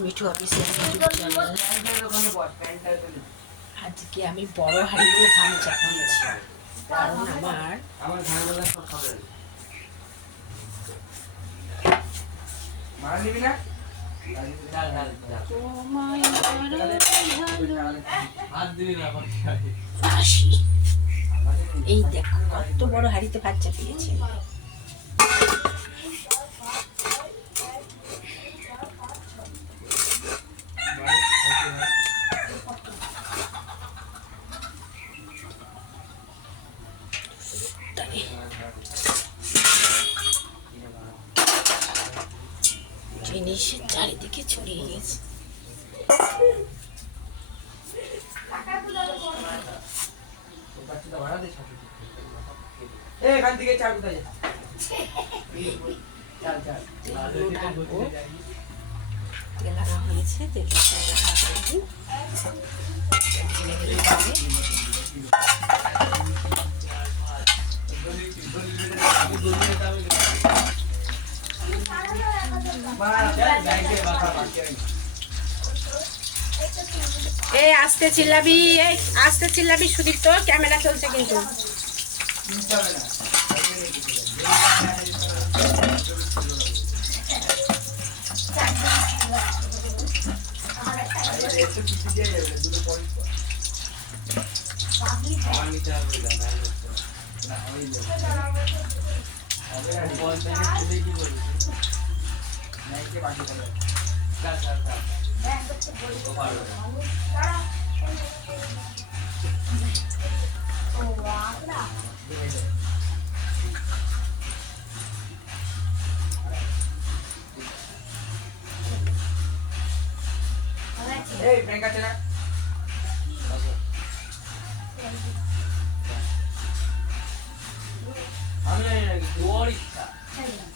মিঠু আজকে আমি বড় কারণ আমার। এই দেখো কত বড় হাঁড়িতে ভাত চাপিয়েছে তাই জিনিসের চারিদিকে ছড়িয়ে গেছে। এখান থেকে চা কোথায় ঢালবো তেল হয়েছে এই আস্তে চিল্লাবি এই আস্তে চিল্লাবি সুদীপ্ত ক্যামেরা চলছে কিন্তু। না। আমি জানি না তোর ইচ্ছা চার ব্যাংকে পর বোঝে না পরের দিন তো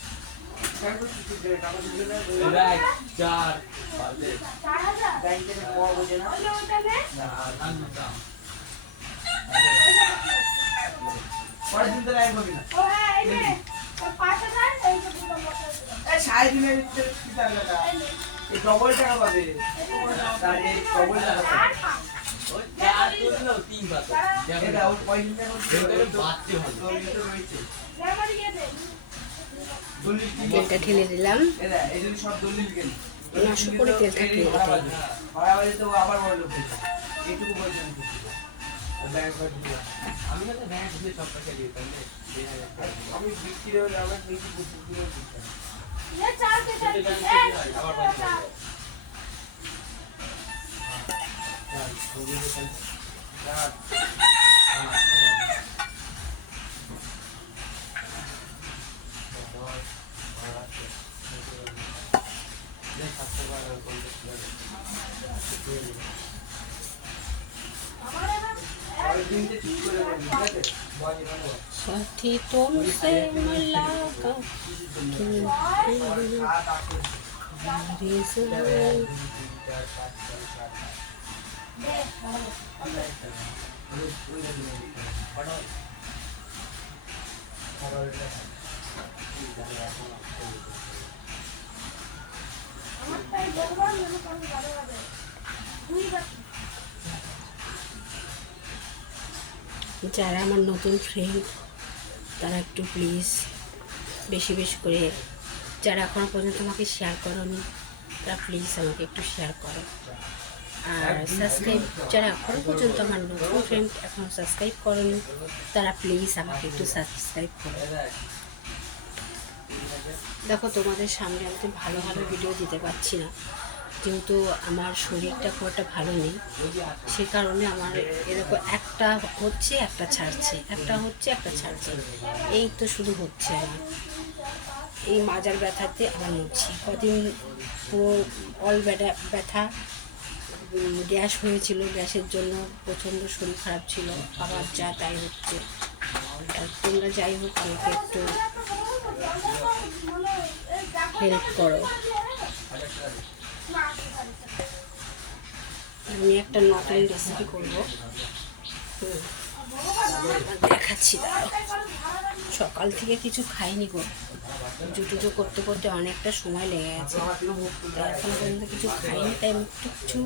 ডবল টাকা পাবে ডবল টাকা পাবে এটা ওর পয়সা তেলটা ঢেলে দিলাম। নষ্ট করে তেল থাকে। এটাই साथी तुमसे मुलाकात की সাত যারা আমার নতুন ফ্রেন্ড তারা একটু প্লিজ বেশি বেশি করে, যারা এখনও পর্যন্ত আমাকে শেয়ার করনি, তারা প্লিজ আমাকে একটু শেয়ার করো। আর সাবস্ক্রাইব যারা এখনও পর্যন্ত আমার নতুন ফ্রেন্ড এখনও সাবস্ক্রাইব করনি, তারা প্লিজ আমাকে একটু সাবস্ক্রাইব করো। দেখো, তোমাদের সামনে আমি ভালো ভালো ভিডিও দিতে পারছি না। যেহেতু আমার শরীরটা খুব একটা ভালো নেই, সে কারণে আমার এরকম একটা হচ্ছে, একটা ছাড়ছে, একটা হচ্ছে, একটা ছাড়ছে। এই তো শুধু হচ্ছে আমার। এই মাজার ব্যথাতে আমার মরছি। কদিন পুরো অল ব্যথা ব্যথা গ্যাস হয়েছিল। গ্যাসের জন্য প্রচণ্ড শরীর খারাপ ছিল। আবার যা তাই হচ্ছে। তোমরা যাই হোক, আমাকে একটু হেল্প করো। আমি একটা নতুন রেসিপি করব। দেখাচ্ছি সকাল থেকে কিছু খাইনি গো। জুটুজো করতে করতে অনেকটা সময় লেগে গেছে। এখন পর্যন্ত কিছু খাইনি, তাই একটু কিছু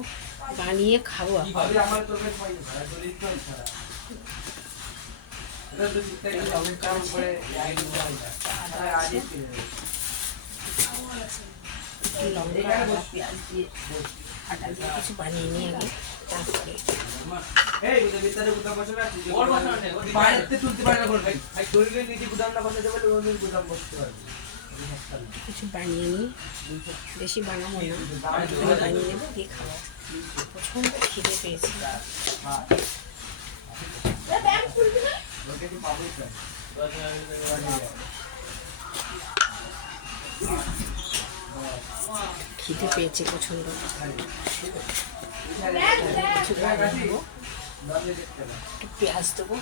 বানিয়ে খাব এখন। ভাবি আমার তোর কাছে পাই না দলিত তো ছাড়া এটা তো জিততে গেলে অনেক কাম করে লাইন দেওয়া যায় আর আজ কি একটু লঙ্কা আর পেঁয়াজ দিয়ে আটা দিয়ে কিছু বানিয়ে নিয়ে আগে তারপরে এই ওদের ভিতরে গুদাম বসানো আছে ওর বসানো নেই বাইরেতে তুলতে পারে না করবে এই দড়িলে নিচে গুদাম না বসাতে পারলে ওদের গুদাম বসতে পারবে কিছু বানিয়ে নিই বেশি বানাবো না একটু বানিয়ে নেবো দিয়ে খাবো প্রচণ্ড খিদে পেয়েছি ওকে কি পাবই তো খিদে পেয়েছে না একটু পেঁয়াজ দেবো।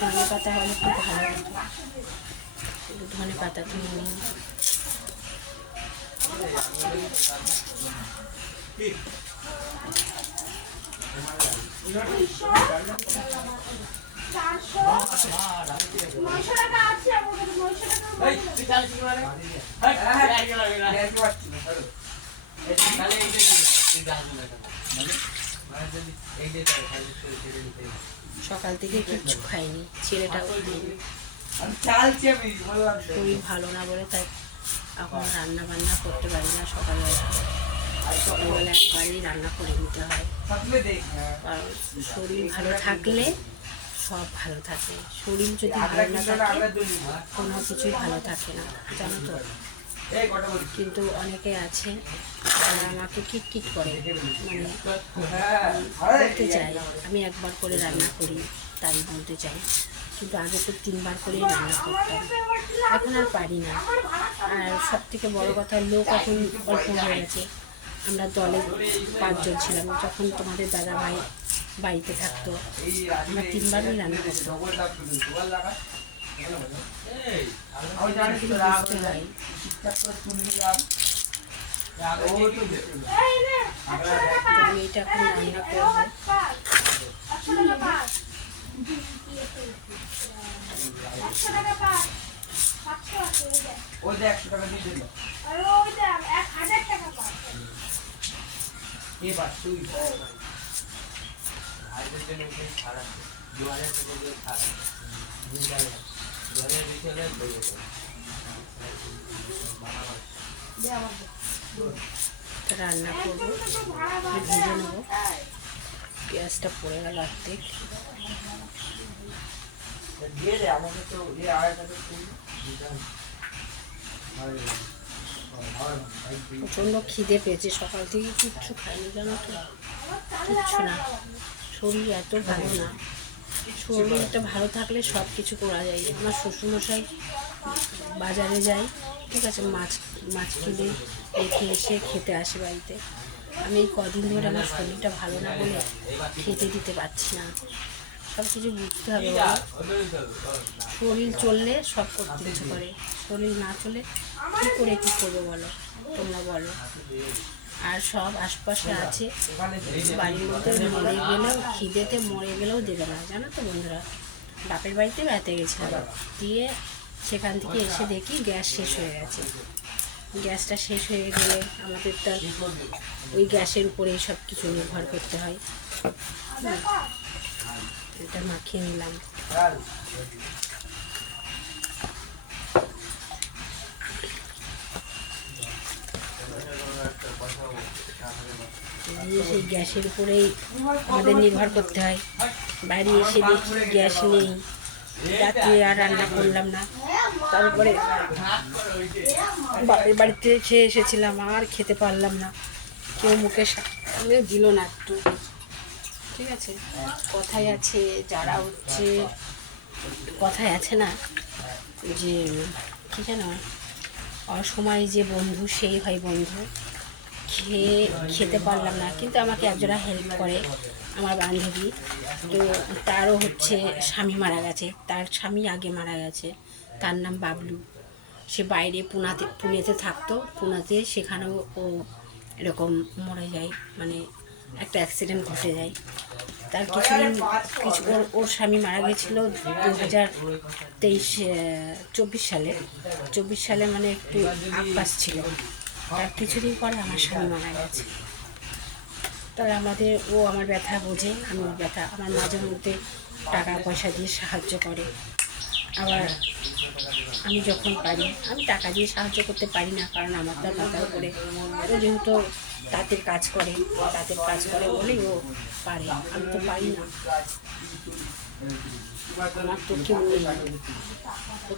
ধনে পাতা হলে খুব ভালো ধনে পাতা ধুয়ে নিই। সকাল থেকে কিচ্ছু খাইনি ছেলেটাও তো। শরীর ভালো না বলে তাই এখন রান্না বান্না করতে পারি না সকালবেলা সকালবেলা একবারই রান্না করে নিতে হয়। শরীর ভালো থাকলে সব ভালো থাকে। শরীর যদি ভালো না থাকে, কোনো কিছুই ভালো থাকে না, জানো তো। কিন্তু অনেকে আছে, যারা আমাকে কিট কিট করে মানে বলতে চাই আমি একবার করে রান্না করি, তাই বলতে চাই। কিন্তু আগে তো তিনবার করেই রান্না করতাম। এখন আর পারি না। আর সব থেকে বড় কথা, লোক এখন অল্প হয়ে গেছে। আমরা দলে পাঁচজন ছিলাম। যখন তোমাদের দাদা ভাই বাড়িতে থাকতো, আমরা তিনবারই রান্না করতাম। ডবল দাগ করে ডবল লাগা এই আমি আমি জানি তো শুধু রাগ বুঝতে হয়ে যায় হয় ঠিকঠাক করে তুলনি রাগ রাগ ও তো দেখতে এই রে আগ্রা দেখ তো আমি এটা এখন রান্না করব একশো টাকা পাঁচ একশো টাকা পাঁচ পাঁচশো আছে ওই দেখ একশো টাকা দিয়ে দিল। আর ওই দেখ এক হাজার টাকা পাঁচ কে পাস তুই ভাইদের জন্য ওখানে ছাড় আছে। দু হাজার টাকা দিয়ে ছাড় আছে। দু হাজার দু হাজার বেশি হলে রান্না করব। ভেজে নেব। পেঁয়াজটা পড়ে গেল অর্ধেক। প্রচণ্ড খিদে পেয়েছে। সকাল থেকে কিচ্ছু খাইনি জানো তো? কিচ্ছু না। শরীর এত ভালো না। শরীরটা ভালো থাকলে সব কিছু করা যায়। আমার শ্বশুরমশাই বাজারে যায়, ঠিক আছে, মাছ মাছ কিনে রেখে এসে খেতে আসে বাড়িতে। আমি কদিন ধরে আমার শরীরটা ভালো না বলে খেতে দিতে পারছি না। সব কিছু বুঝতে হবে শরীর চললে সব করতে ইচ্ছে করে। শরীর না চলে কী করে কী করব বলো? তোমরা বলো। আর সব আশপাশে আছে। বাড়ির মধ্যে মরে গেলেও, খিদেতে মরে গেলেও দেবে না। জানো তো বন্ধুরা? বাপের বাড়িতে বেড়াতে গেছিলাম। দিয়ে সেখান থেকে এসে দেখি গ্যাস শেষ হয়ে গেছে। গ্যাসটা শেষ হয়ে গেলে আমাদের তো ওই গ্যাসের উপরেই সব কিছু নির্ভর করতে হয়। এটা মাখিয়ে নিলাম। সেই গ্যাসের উপরেই আমাদের নির্ভর করতে হয়। বাইরে এসে দেখি গ্যাস নেই। রাত্রে আর রান্না করলাম না। তারপরে বাপের বাড়িতে খেয়ে এসেছিলাম, আর খেতে পারলাম না। কেউ মুখে দিল না একটু। ঠিক আছে? কথায় আছে, যারা হচ্ছে কথায় আছে না? যে, কী যেন, অসময়ে যে বন্ধু, সেই হয় বন্ধু, খেয়ে, খেতে পারলাম না। কিন্তু আমাকে একজনা হেল্প করে আমার বান্ধবী। তো তারও হচ্ছে স্বামী মারা গেছে। তার স্বামী আগে মারা গেছে। তার নাম বাবলু। সে বাইরে পুনাতে, পুনেতে থাকতো। পুনাতে সেখানেও ও এরকম মরে যায়। মানে একটা অ্যাক্সিডেন্ট ঘটে যায়। তার কিছুদিন কিছু ওর ওর স্বামী মারা গেছিল দু হাজার তেইশ, চব্বিশ সালে। চব্বিশ সালে মানে একটু আকাশ ছিল। তার কিছুদিন পরে আমার স্বামী মারা গেছে। তার আমাদের, ও আমার ব্যথা বোঝে, আমি ওর ব্যথা, আমার মাঝে মধ্যে টাকা পয়সা দিয়ে সাহায্য করে। আবার আমি যখন পারি, আমি টাকা দিয়ে সাহায্য করতে পারি না, কারণ আমার তো মাথার উপরে। যেহেতু তাঁতের কাজ করে তাঁতের কাজ করে বলেই ও পারে। আমি তো পারি না। আমার তো কেউ নেই।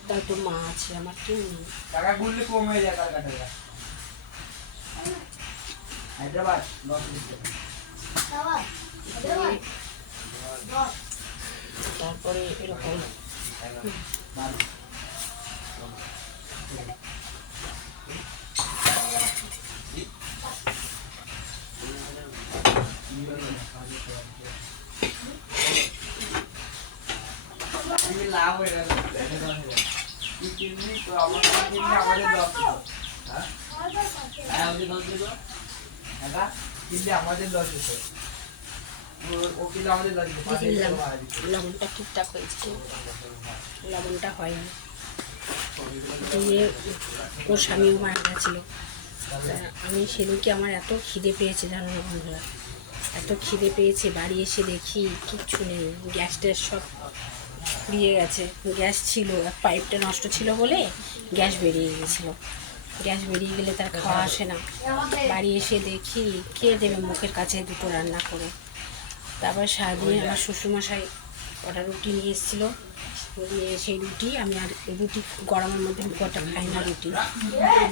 তার তো মা আছে? আমার কেউ নেই। টাকা গুনলে কম যায় কার হায়দ্রাবাদ তারপরে এরকম। হয়ে আমাদের আমাদের আমাদের। লবণটা ঠিকঠাক হয়েছে। লবণটা হয়নি। দিয়ে ওর স্বামীও মারা গেছিল। আমি সেদিনকে আমার এত খিদে পেয়েছে জানো বন্ধুরা? এত খিদে পেয়েছে, বাড়ি এসে দেখি কিচ্ছু নেই। গ্যাস ট্যাস সব ফুরিয়ে গেছে। গ্যাস ছিল, পাইপটা নষ্ট ছিল বলে গ্যাস বেরিয়ে গেছিল। গ্যাস বেরিয়ে গেলে তার খাওয়া আসে না। বাড়ি এসে দেখি কে দেবে মুখের কাছে দুটো রান্না করে। তারপর সারাদিন আমার শ্বশুরমশাই কটা রুটি নিয়ে এসেছিল। নিয়ে সেই রুটি, আমি আর রুটি গরমের মধ্যে কটা খাই না রুটি।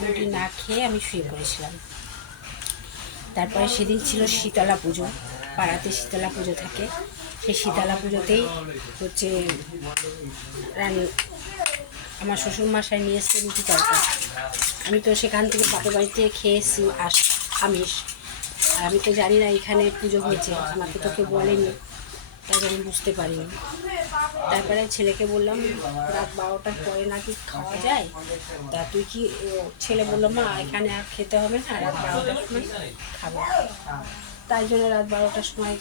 রুটি না খেয়ে আমি শুয়ে পড়েছিলাম। তারপরে সেদিন ছিল শীতলা পুজো, পাড়াতে শীতলা পুজো থাকে। সেই শীতলা পুজোতেই হচ্ছে রানী, আমার শ্বশুর মশাই নিয়ে এসছে রুটি তরকা আমি তো সেখান থেকে বাপের বাড়িতে খেয়ে এসেছি, আস, আমিষ। আর আমি তো জানি না এখানে পুজো হয়েছে, আমাকে তো কেউ বলেনি, তাই আমি বুঝতে পারিনি। তারপরে ছেলেকে বললাম, রাত বারোটার পরে নাকি খাওয়া যায়? তা তুই কি ছেলে বলল মা এখানে আর খেতে হবে না, রাত বারোটার সময় খাব। তাই জন্য রাত বারোটার সময়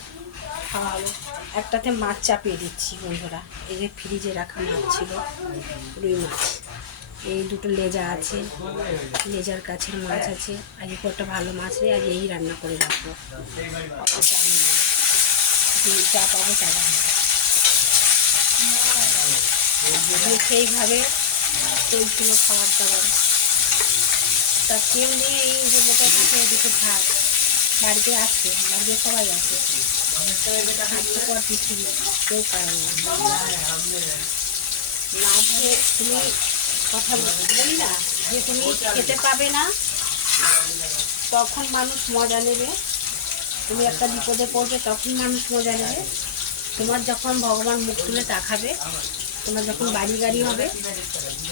খাওয়া হলো। একটাতে মাছ চাপিয়ে দিচ্ছি বন্ধুরা, এই যে ফ্রিজে রাখা মাছ ছিল, রুই মাছ। এই দুটো লেজা আছে, লেজার কাছের মাছ আছে আজ কটা ভালো মাছ নেই আজ এই রান্না করে রাখব। যা পাবো তা রান্না দিয়ে সেইভাবে চলছিল খাবার দাবার। তা কেউ নিয়ে এই যে বোকা থাকে ওদিকে থাক। বাড়িতে আসে বাড়িতে সবাই পারে না। তুমি কথা না, যে খেতে পাবে না, তখন মানুষ মজা নেবে। তুমি একটা বিপদে পড়বে, তখন মানুষ মজা নেবে। তোমার যখন ভগবান মুখ তুলে তাকাবে তোমার যখন বাড়ি গাড়ি হবে,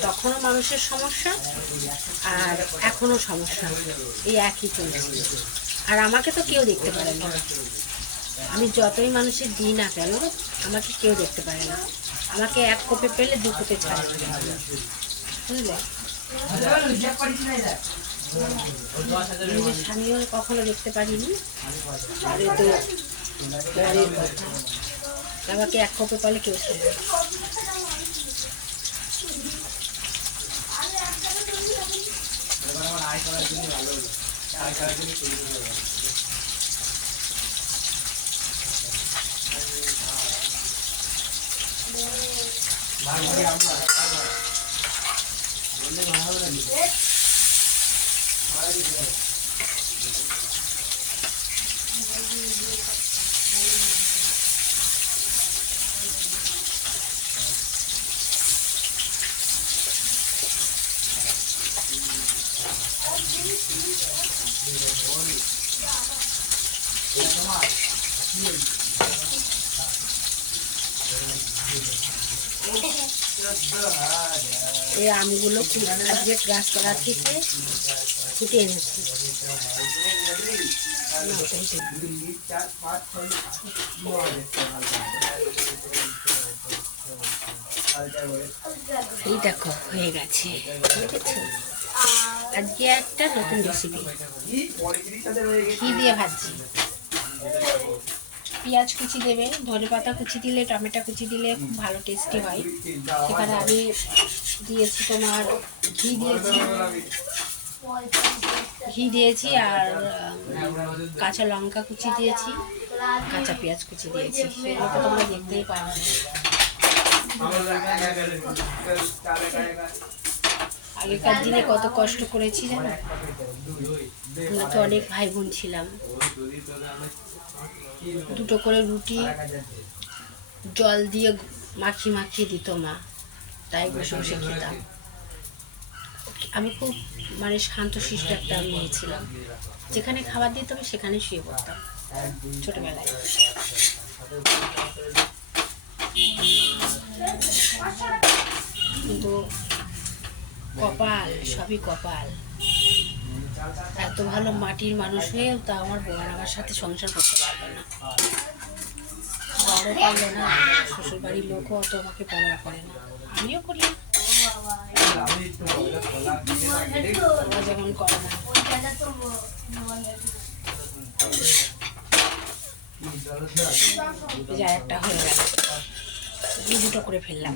তখনও মানুষের সমস্যা আর এখনও সমস্যা। এই একই চলছে। আর আমাকে তো কেউ দেখতে পারে না। আমি যতই মানুষের দিই না কেন, আমাকে কেউ দেখতে পারে না। আমাকে এক কোপে পেলে দু কোপে ছাড়ে। বুঝলে? স্বামীও কখনো দেখতে পারিনি। আর তো আমাকে এক কোপে পেলে কেউ ছাড়ে না। এবার আমার আয় করার জন্য ভালো হলো আয় করার জন্য তৈরি করে ভালো ভালো আমরা বললে ভালো লাগে এই আমগুলো আজকে গাছপালা থেকে ফুটে এনেছি। এই দেখো হয়ে গেছে। আজকে একটা নতুন রেসিপি ঘি দিয়ে ভাজছি। পেঁয়াজ কুচি দেবে ধনে পাতা কুচি দিলে, টমেটো কুচি দিলে খুব ভালো টেস্টি হয়। সেখানে আমি দিয়েছি তোমার ঘি দিয়েছি। ঘি দিয়েছি আর কাঁচা লঙ্কা কুচি দিয়েছি, কাঁচা পেঁয়াজ কুচি দিয়েছি। সেগুলো তো তোমরা দেখতেই পারো। আগেকার দিনে কত কষ্ট করেছি জানো আমরা তো অনেক ভাই বোন ছিলাম। দুটো করে রুটি, জল দিয়ে মাখিয়ে মাখিয়ে দিত মা। তাই বসে বসে খেতাম। আমি খুব মানে শান্ত, শিষ্ট একটা মেয়ে ছিলাম। যেখানে খাবার দিত আমি সেখানে শুয়ে পড়তাম ছোটবেলায়। কিন্তু কপাল, সবই কপাল। এত ভালো মাটির মানুষ হয়েও তা আমার বোন আমার সাথে সংসার করতে পারবে না। বড় পারল না লোকও অত আমাকে পড়া করে না। আমিও করি। যেমন করে না। যে একটা হয়ে গেল। দুটো করে ফেললাম।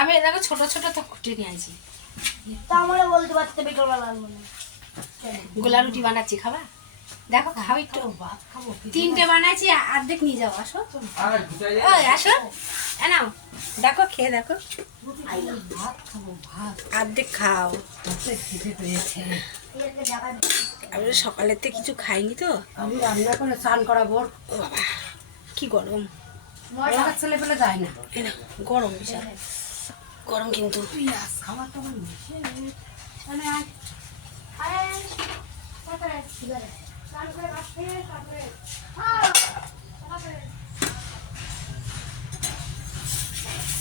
আমি এরকম ছোট ছোট তো কুটে নিয়ে আছি আমরা বলতে পারতে মনে গোলা রুটি বানাচ্ছি খাবা? দেখো খাও একটু। তিনটে বানাইছি অর্ধেক নিয়ে যাও আসো। ওই আসো। নাও দেখো খেয়ে দেখো। অর্ধেক খাও। আমি সকালের থেকে কিছু খাইনি তো। আমি রান্না করে স্নান করাবো। কি গরম। ছেলে পেলে যায় না। গরম বিশাল। গরম কিন্তু।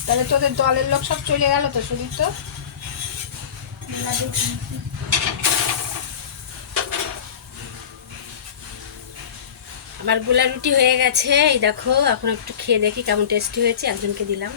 তাহলে তোদের দলের লোক সব চলে গেল তো সুদীপ তো? আমার গোলা রুটি হয়ে গেছে। এই দেখো, এখন একটু খেয়ে দেখি কেমন টেস্টি হয়েছে। একজনকে দিলাম।